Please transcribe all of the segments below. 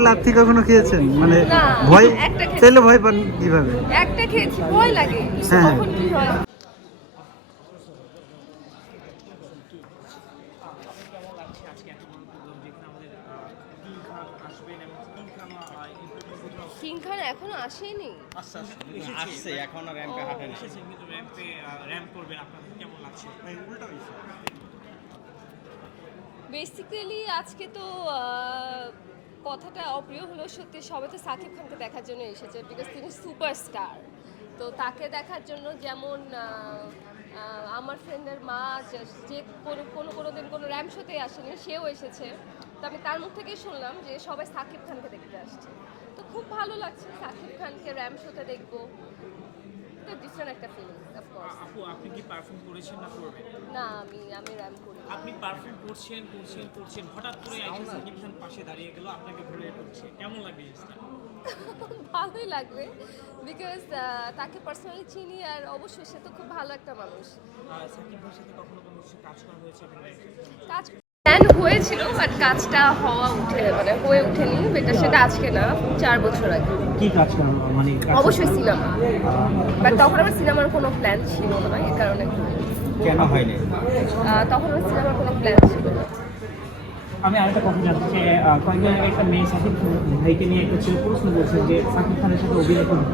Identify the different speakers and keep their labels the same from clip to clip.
Speaker 1: লাথি কখনো খেয়েছেন? মানে ভয়। চাইলে ভয় পান কীভাবে?
Speaker 2: একটা খেয়েছি ভয় লাগে।
Speaker 1: হ্যাঁ।
Speaker 2: কি হয়? কিং খান এখনও আসেনি?
Speaker 3: আসছে এখন আর র্যাম্পে হাঁটেনি।
Speaker 4: কিন্তু র্যাম্পে র্যাম্প করবেন আপনাদের কেমন লাগছে
Speaker 2: বেসিক্যালি আজকে তো আহ, কথাটা অপ্রিয় হলেও সত্যি সবাই তো সাকিব খানকে দেখার জন্য এসেছে বিকজ তিনি সুপারস্টার তো তাকে দেখার জন্য যেমন আমার ফ্রেন্ডের মা যে কোনো কোনো কোনো দিন কোনো র্যাম শোতে আসেনি, সেও এসেছে। তো আমি তার মুখ থেকেই শুনলাম যে সবাই সাকিব খানকে দেখতে আসছে। তো খুব ভালো লাগছে সাকিব খানকে র্যাম শোতে দেখব। তো ডিফারেন্ট একটা ফিলিংস অফকোর্স
Speaker 4: আপু আপনি কি পারফর্ম করেছেন না করবেন?
Speaker 2: না আমি আমি র্যাম করি
Speaker 4: আপনি পারফর্ম করছেন করছেন করছেন হঠাৎ করে আইসা সাকিব খান পাশে দাঁড়িয়ে গেল আপনাকে ধরে করছে কেমন লাগবে জিনিসটা?
Speaker 2: ভালোই লাগবে বিকজ তাকে পার্সোনালি চিনি আর অবশ্যই সে তো খুব ভালো একটা মানুষ।
Speaker 4: সাকিব ভাইয়ের সাথে কখনো কোনো কিছু কাজ করা হয়েছে
Speaker 2: কাজ হয়েছিল বাট কাজটা হওয়া উঠে মানে হয়ে ওঠেনি বেটা সেটা আজকে না চার বছর আগে।
Speaker 4: কি কাজ মানে
Speaker 2: অবশ্যই সিনেমা বাট তখন আমার সিনেমার কোনো প্ল্যান ছিল না এই কারণে।
Speaker 3: কেন হয়নি?
Speaker 2: তখন আমার সিনেমার কোনো প্ল্যান ছিল না।
Speaker 4: আমি আরেকটা কথা জানতে চাই আহ, কয়েকদিন আগে একটা মেয়ে সাকিব ভাইকে নিয়ে একটা ছেলে প্রশ্ন করছেন যে সাকিব খানের সাথে অভিনয় করুন।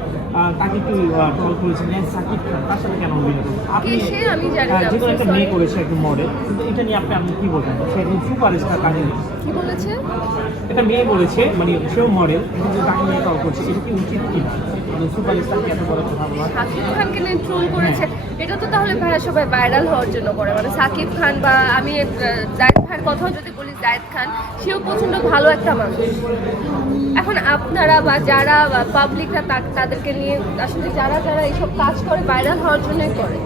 Speaker 4: তাকে কি কল করেছেন "হ্যাঁ, সাকিব খান তার সাথে কেন অভিনয় করুন? আপনি
Speaker 2: না,
Speaker 4: যে কোনো একটা মেয়ে করেছে একটা মডেল কিন্তু এটা নিয়ে আপনি আপনি কি বলবেন? সে একজন সুপার স্টার কাহিনী।
Speaker 2: কি বলেছে?
Speaker 4: একটা মেয়ে বলেছে মানে সেও মডেল কিন্তু তাকে নিয়ে কল করছে এটা কি উচিত কি না সুপার স্টারকে এত বড় কথা বলা।
Speaker 2: সাকিব খানকে নিয়ে ট্রোল করেছে। এটা তো তাহলে ভাইয়া সবাই ভাইরাল হওয়ার জন্য করে। মানে সাকিব খান বা আমি জায়েদ ভাইয়ের কথাও যদি বলি জায়েদ খান, সেও প্রচণ্ড ভালো একটা মানুষ। এখন আপনারা বা যারা পাবলিকরা তাদেরকে নিয়ে, আসলে যারা যারা এইসব কাজ করে ভাইরাল হওয়ার জন্যই করে।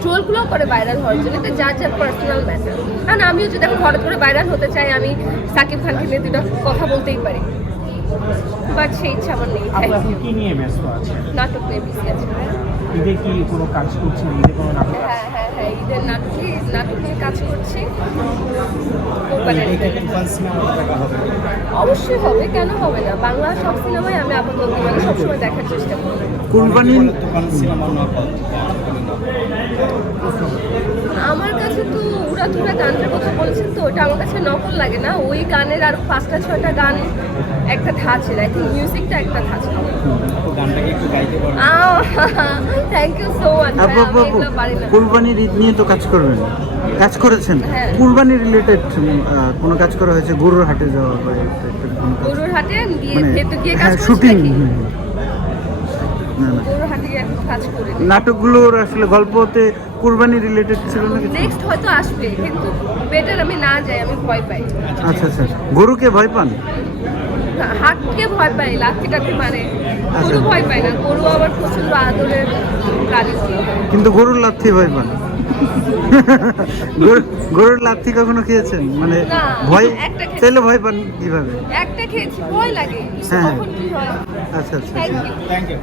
Speaker 2: ট্রোলগুলোও করে ভাইরাল হওয়ার জন্য। এটা যার যার পার্সোনাল ম্যাটার কারণ আমিও যদি এখন হঠাৎ করে ভাইরাল হতে চাই, আমি সাকিব খানকে নিয়ে দুটো কথা বলতেই পারি। বাট সেই ইচ্ছা আমার নেই
Speaker 4: আপনি এখন কি নিয়ে ব্যস্ত আছেন?
Speaker 2: নাটক নিয়ে বেশি আছে।
Speaker 4: ঈদে কি কোনো কাজ করছেন? ঈদে কোনো নাটক?
Speaker 2: হ্যাঁ হ্যাঁ হ্যাঁ ঈদের নাটকে নাটক নিয়ে কাজ করছি। ঈদে। অবশ্যই হবে কেন হবে না? বাংলা সব সিনেমাই আমি আপাতত মানে সবসময় দেখার চেষ্টা করি।
Speaker 1: কুরবানি
Speaker 2: আমার কাছে তো উড়াধুরা গানটার কথা বলছেন তো ওটা আমার কাছে নকল লাগে না। ওই গানের আর পাঁচটা ছয়টা গান একটা ধাঁচের আই থিঙ্ক মিউজিকটা একটা ধাঁচের
Speaker 3: তো গানটাকে একটু গাইতে পারবেন
Speaker 2: থ্যাংক ইউ সো মাচ
Speaker 1: কুরবানির ঈদ নিয়ে তো কাজ করবেন। কাজ করেছেন?
Speaker 2: হ্যাঁ।
Speaker 1: কুরবানি রিলেটেড কোনো কাজ করা হয়েছে? গরুর হাটে যাওয়া?
Speaker 2: গরুর হাটে গিয়ে
Speaker 1: মানে
Speaker 2: কাজ
Speaker 1: হ্যাঁ শুটিং
Speaker 2: করি।
Speaker 1: নাটকগুলোর আসলে গল্পতে কুরবানি রিলেটেড ছিল না
Speaker 2: নেক্সট হয়তো আসবে কিন্তু বেটার আমি না যাই আমি ভয় পাই।
Speaker 1: আচ্ছা আচ্ছা। গরুকে ভয় পান?
Speaker 2: হাটকে ভয় পাই লাঠি টাঠি মারে।
Speaker 1: আচ্ছা।
Speaker 2: গরু ভয় পাই না গরু আমার প্রচণ্ড আদরের প্রাণী
Speaker 1: কিন্তু গরুর লাথি ভয় পান? গরুর লাথি কখনো খেয়েছেন? মানে ভয় চাইলে ভয় পান কীভাবে?
Speaker 2: একটা খেয়েছি ভয় লাগে।
Speaker 1: হ্যাঁ।
Speaker 2: হয়।
Speaker 1: আচ্ছা আচ্ছা
Speaker 3: থ্যাংক ইউ